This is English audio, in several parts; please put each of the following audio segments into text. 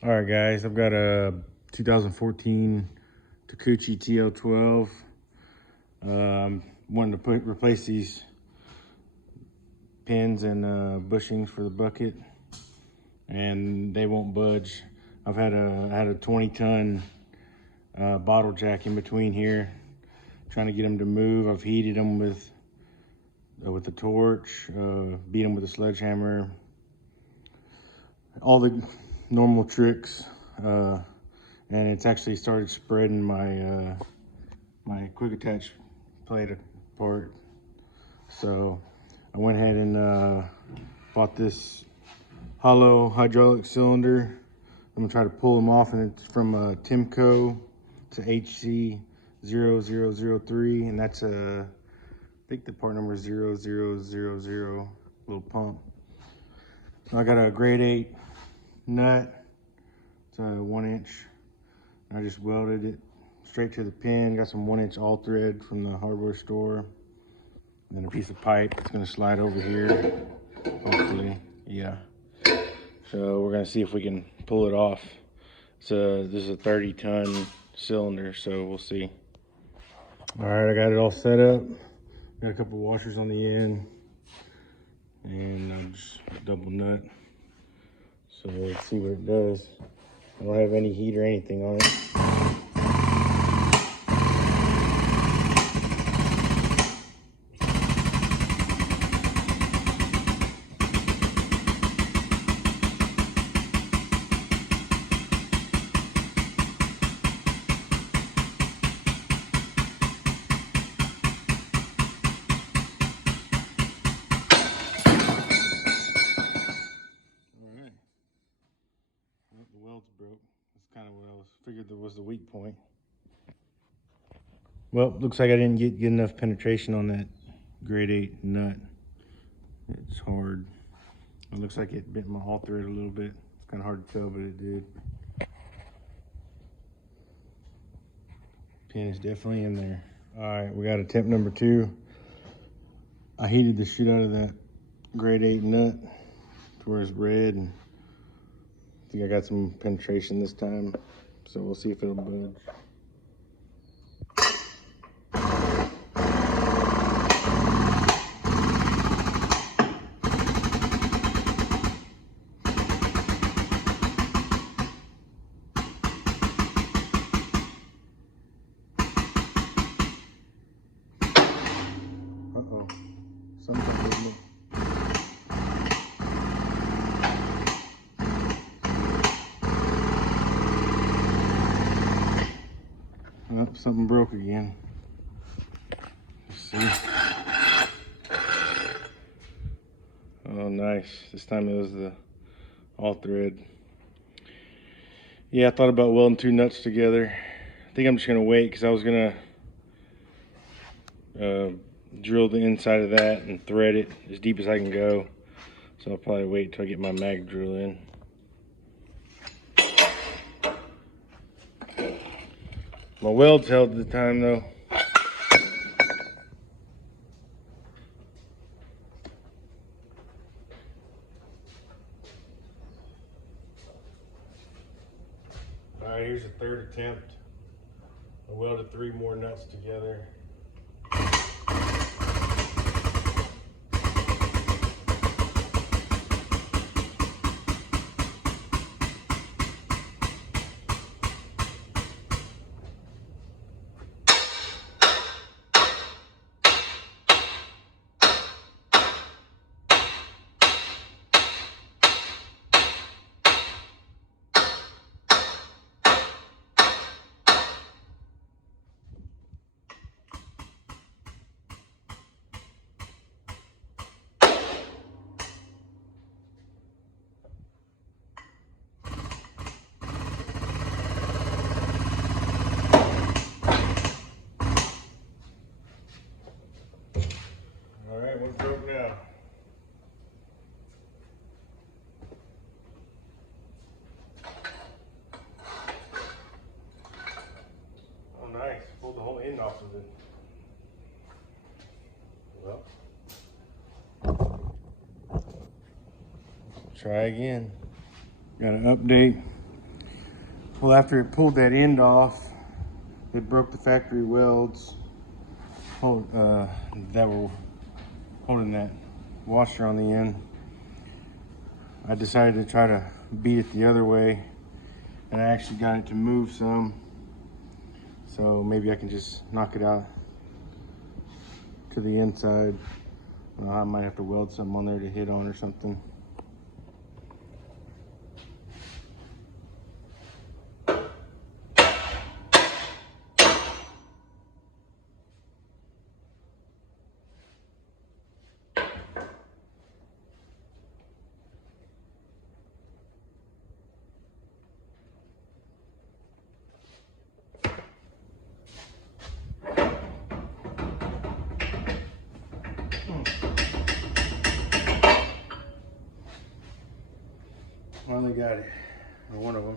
All right, guys, I've got a 2014 Takeuchi TL12. Wanted to replace these pins and bushings for the bucket, and they won't budge. I had a 20-ton bottle jack in between here, trying to get them to move. I've heated them with a torch, beat them with a sledgehammer, all the normal tricks, and it's actually started spreading my my quick attach plate apart. So I went ahead and bought this hollow hydraulic cylinder. I'm gonna try to pull them off, and it's from Timco. It's a HC0003, and that's I think the part number is 0000, little pump. So I got a grade 8 nut. It's a 1-inch. I just welded it straight to the pin. Got some 1-inch all thread from the hardware store. And then a piece of pipe. It's gonna slide over here, hopefully. Yeah. So we're gonna see if we can pull it off. This is a 30-ton cylinder, so we'll see. All right, I got it all set up. Got a couple washers on the end, and I'll just double nut. So let's see what it does. I don't have any heat or anything on it. The weld's broke. That's kind of what I figured that was the weak point. Well, looks like I didn't get enough penetration on that grade 8 nut. It's hard. It looks like it bent my all thread a little bit. It's kind of hard to tell, but it did. Pin is definitely in there. All right, we got attempt number 2. I heated the shit out of that grade 8 nut to where it's red, and I think I got some penetration this time, so we'll see if it'll budge. Uh-oh, something didn't it? Oh, something broke again. Let's see. Oh, nice. This time it was the all thread. Yeah, I thought about welding 2 nuts together. I think I'm just gonna wait, because I was gonna drill the inside of that and thread it as deep as I can go. So I'll probably wait till I get my mag drill in. My welds held the time though. All right, here's a 3rd attempt. I welded 3 more nuts together. All right, what's broke now? Oh, nice. Pulled the whole end off of it. Well, try again. Got an update. Well, after it pulled that end off, it broke the factory welds that were holding that washer on the end. I decided to try to beat it the other way, and I actually got it to move some. So maybe I can just knock it out to the inside. I might have to weld something on there to hit on or something. Finally got it, or one of them.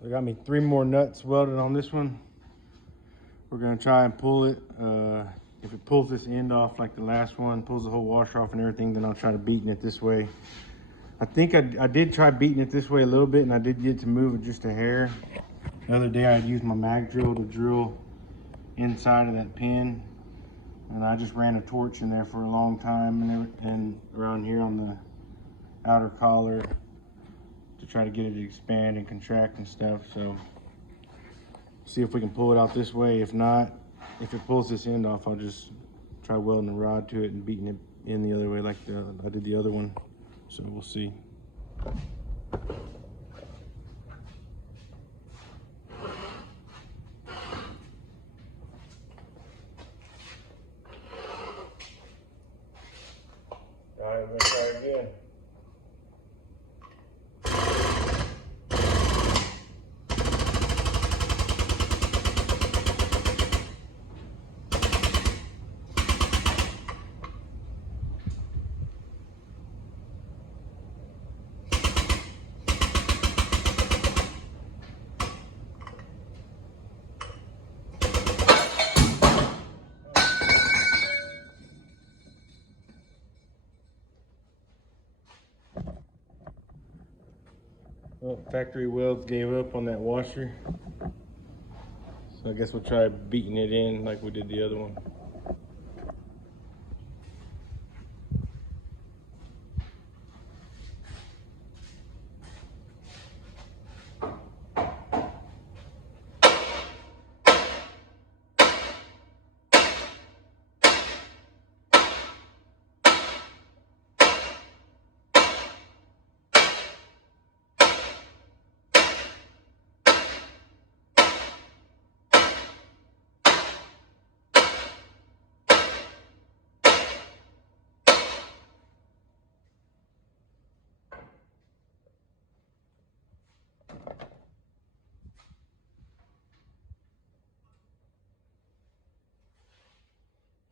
They got me 3 more nuts welded on this one. We're gonna try and pull it. If it pulls this end off like the last one, pulls the whole washer off and everything, then I'll try to beaten it this way. I think I did try beating it this way a little bit, and I did get to move it just a hair. The other day I used my mag drill to drill inside of that pin, and I just ran a torch in there for a long time and around here on the outer collar to try to get it to expand and contract and stuff. So see if we can pull it out this way. If not, if it pulls this end off, I'll just try welding a rod to it and beating it in the other way like I did the other one. So we'll see. All right, we're gonna try again. Well, factory welds gave up on that washer, so I guess we'll try beating it in like we did the other one.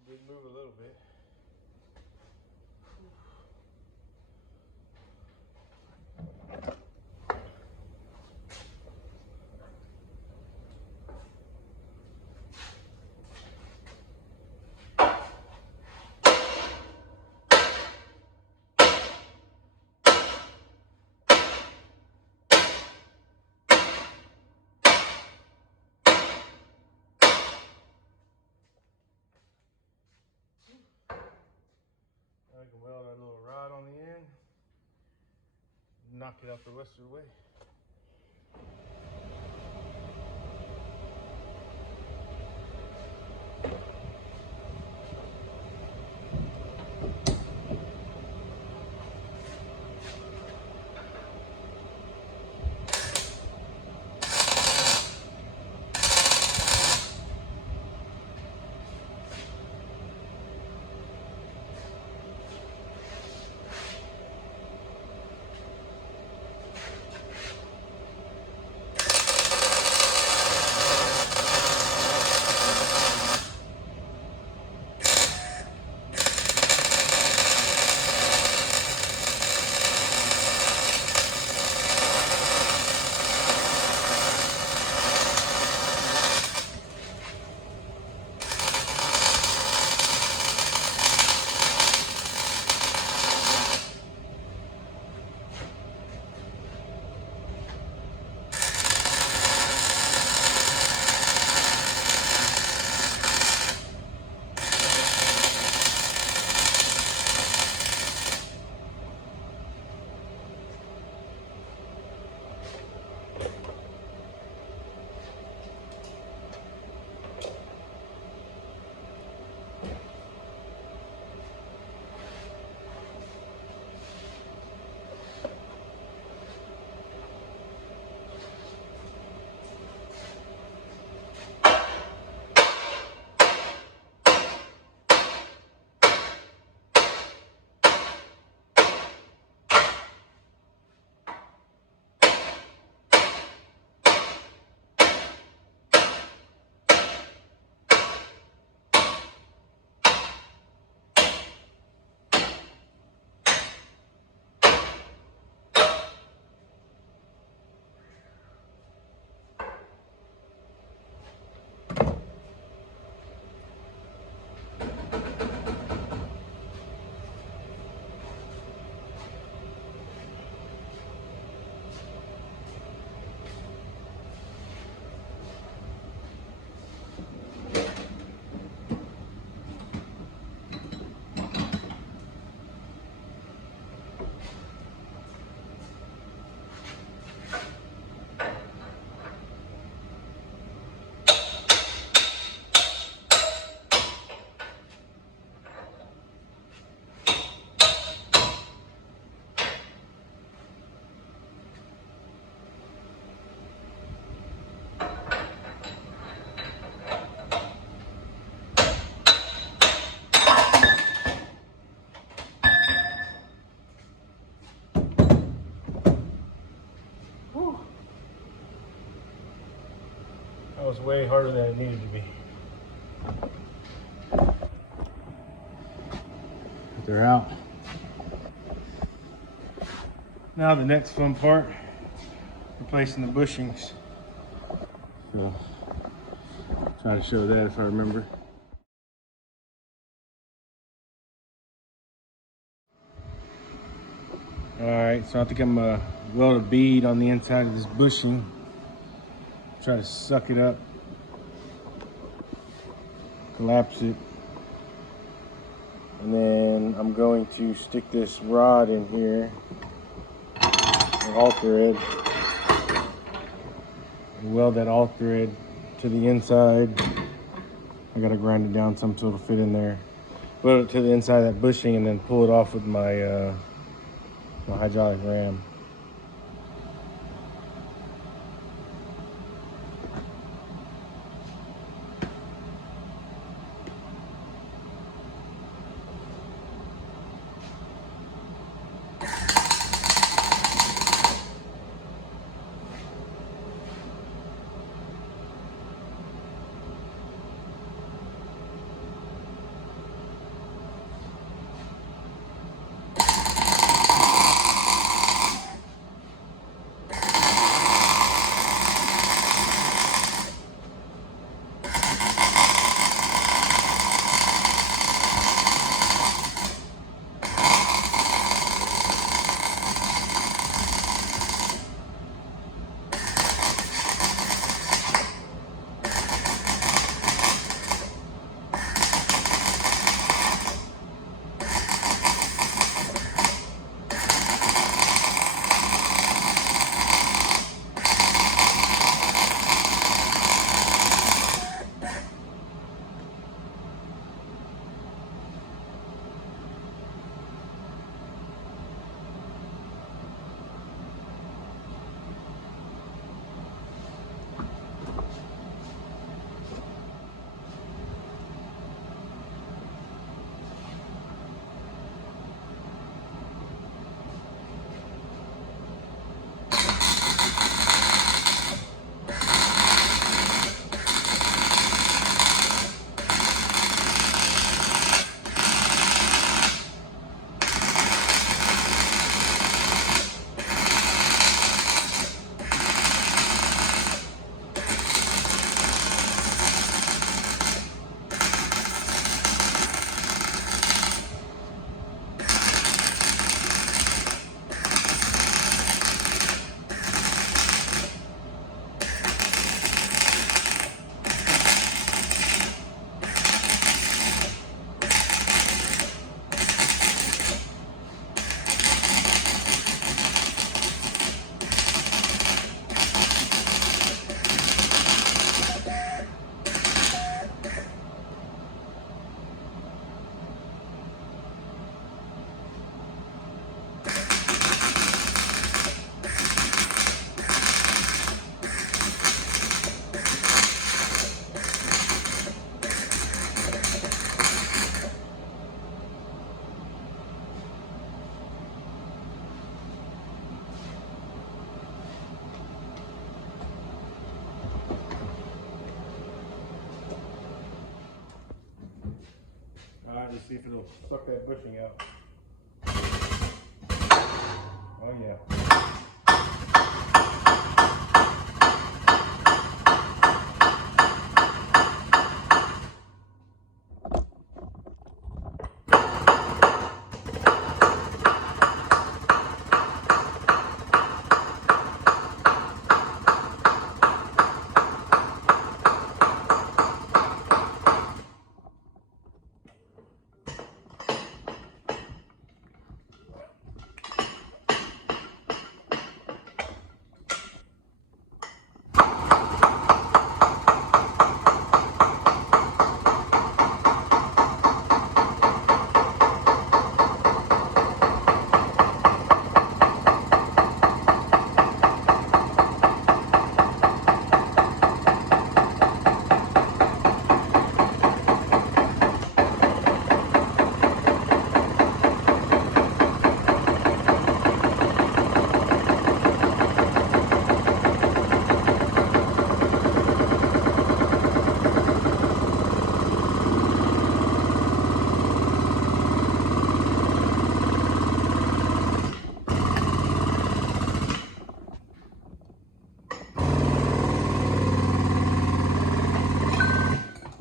Did move a little bit. I can weld that little rod on the end, knock it out the rest of the way. was way harder than it needed to be. But they're out. Now the next fun part, replacing the bushings. So, try to show that if I remember. Alright, so I think I'm gonna weld a bead on the inside of this bushing. Try to suck it up, collapse it, and then I'm going to stick this rod in here, an all thread, and weld that all thread to the inside. I gotta grind it down some so it'll fit in there. Weld it to the inside of that bushing and then pull it off with my, my hydraulic ram. Just see if it'll suck that bushing out. Oh yeah.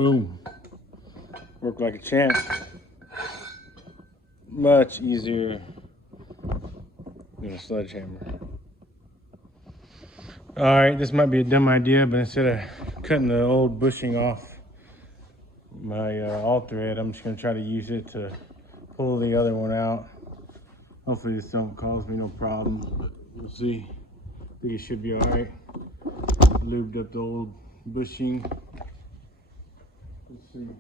Boom. Worked like a champ. Much easier than a sledgehammer. Alright, this might be a dumb idea, but instead of cutting the old bushing off my all thread, I'm just going to try to use it to pull the other one out. Hopefully this don't cause me no problems, but we'll see. I think it should be alright. Lubed up the old bushing. Let's see.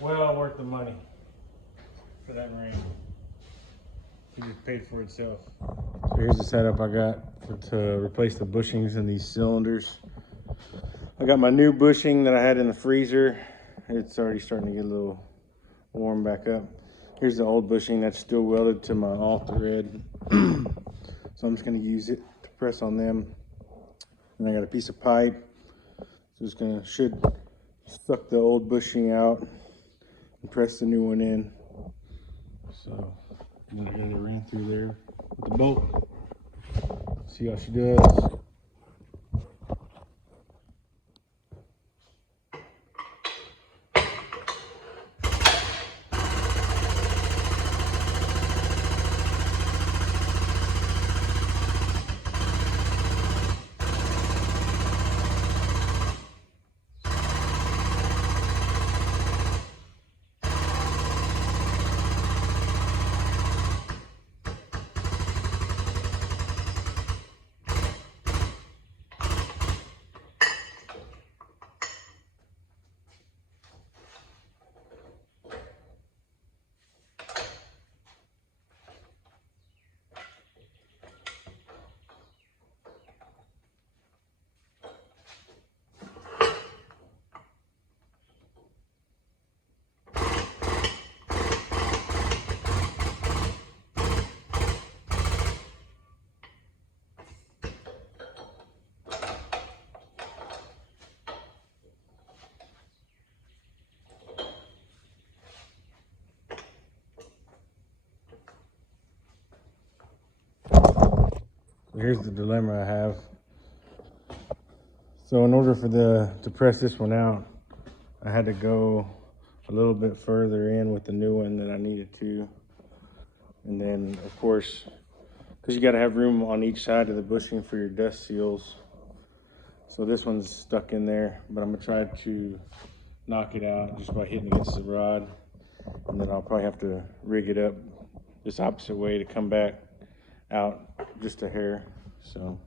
well worth the money for that ring. It just paid for itself. So here's the setup I got to replace the bushings in these cylinders. I got my new bushing that I had in the freezer. It's already starting to get a little warm back up. Here's the old bushing that's still welded to my all thread. So I'm just gonna use it to press on them. And I got a piece of pipe. So should suck the old bushing out and press the new one in. So I'm gonna get it ran through there with the bolt. See how she does. Here's the dilemma I have. So in order to press this one out, I had to go a little bit further in with the new one than I needed to. And then of course, because you got to have room on each side of the bushing for your dust seals. So this one's stuck in there, but I'm gonna try to knock it out just by hitting against the rod. And then I'll probably have to rig it up this opposite way to come back out just a hair. So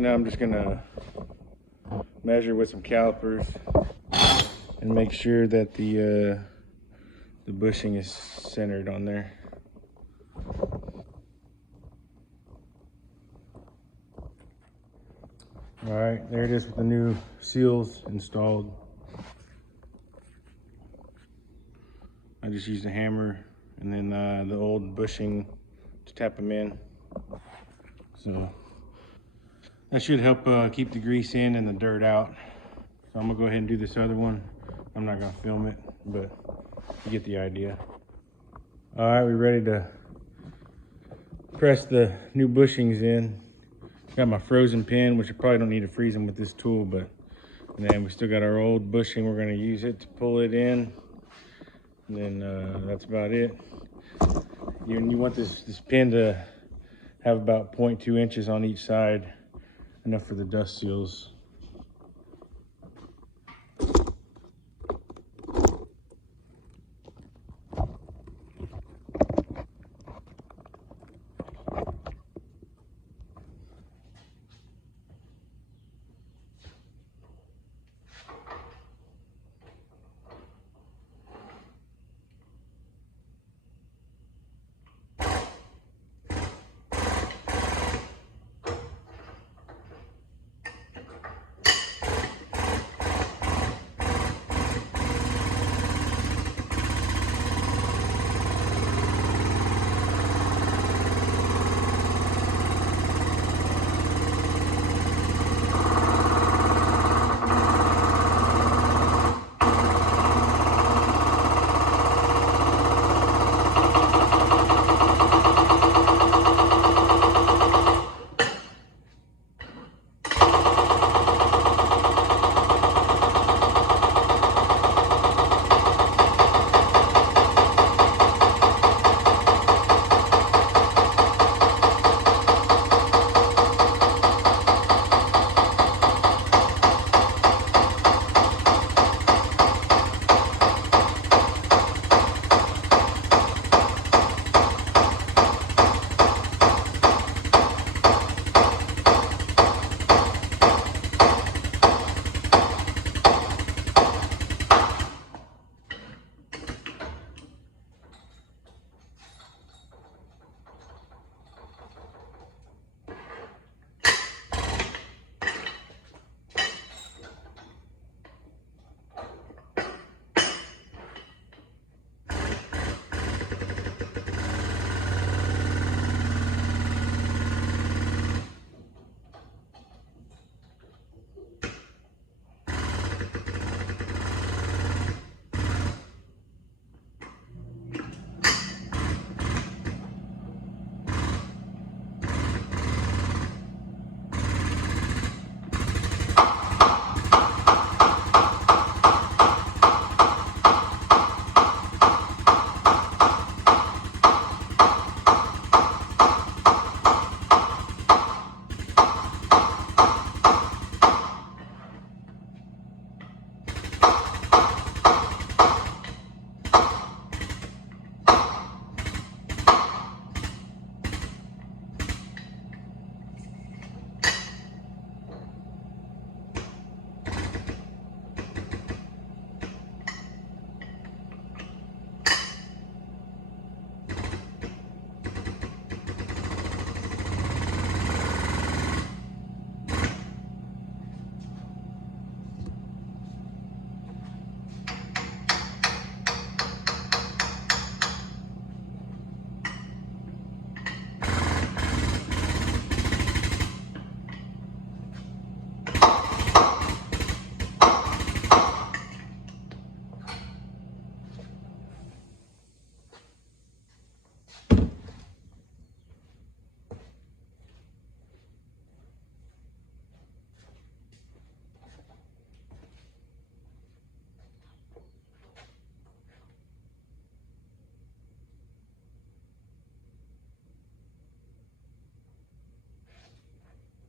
now I'm just gonna measure with some calipers and make sure that the bushing is centered on there. All right, there it is with the new seals installed. I just used a hammer and then the old bushing to tap them in. So that should help keep the grease in and the dirt out. So I'm gonna go ahead and do this other one. I'm not gonna film it, but you get the idea. All right, we're ready to press the new bushings in. Got my frozen pin, which I probably don't need to freeze them with this tool, but and then we still got our old bushing. We're gonna use it to pull it in. And then that's about it. You want this pin to have about 0.2 inches on each side, enough for the dust seals.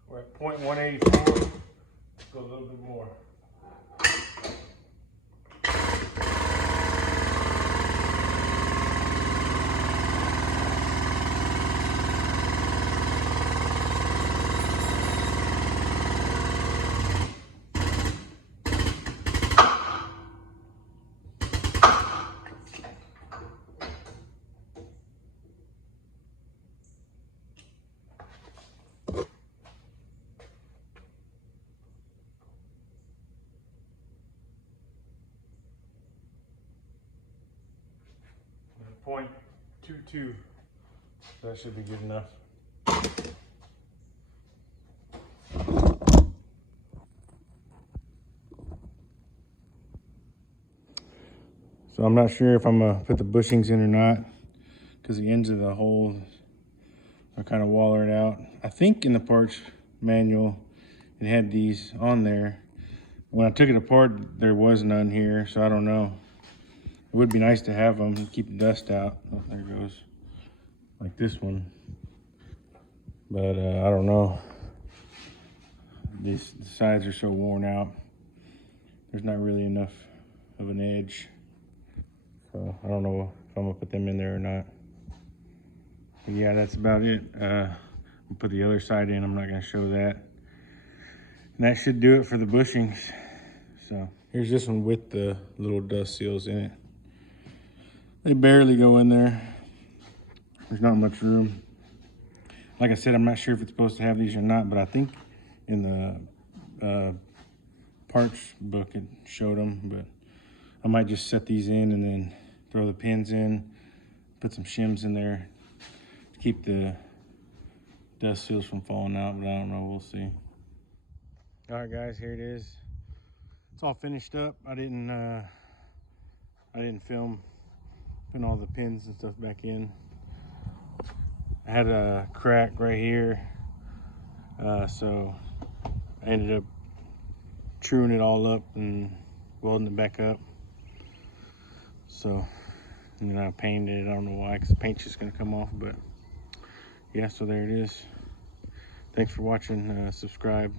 We're at 0.184. Let's go a little bit more. 0.22. That should be good enough. So I'm not sure if I'm gonna put the bushings in or not, because the ends of the hole are kind of wallered out. I think in the parts manual it had these on there. When I took it apart, there was none here, so I don't know. It would be nice to have them, keep the dust out. Oh, there it goes, like this one. But I don't know. The sides are so worn out. There's not really enough of an edge. So I don't know if I'm gonna put them in there or not. But yeah, that's about it. I'll put the other side in. I'm not gonna show that. And that should do it for the bushings. So here's this one with the little dust seals in it. They barely go in there. There's not much room. Like I said, I'm not sure if it's supposed to have these or not, but I think in the parts book it showed them. But I might just set these in and then throw the pins in, put some shims in there to keep the dust seals from falling out, but I don't know, we'll see. All right guys, here it is. It's all finished up. I didn't film putting all the pins and stuff back in. I had a crack right here, so I ended up truing it all up and welding it back up. So, and then I painted it. I don't know why, because the paint's just gonna come off, but yeah, so there it is. Thanks for watching. Subscribe.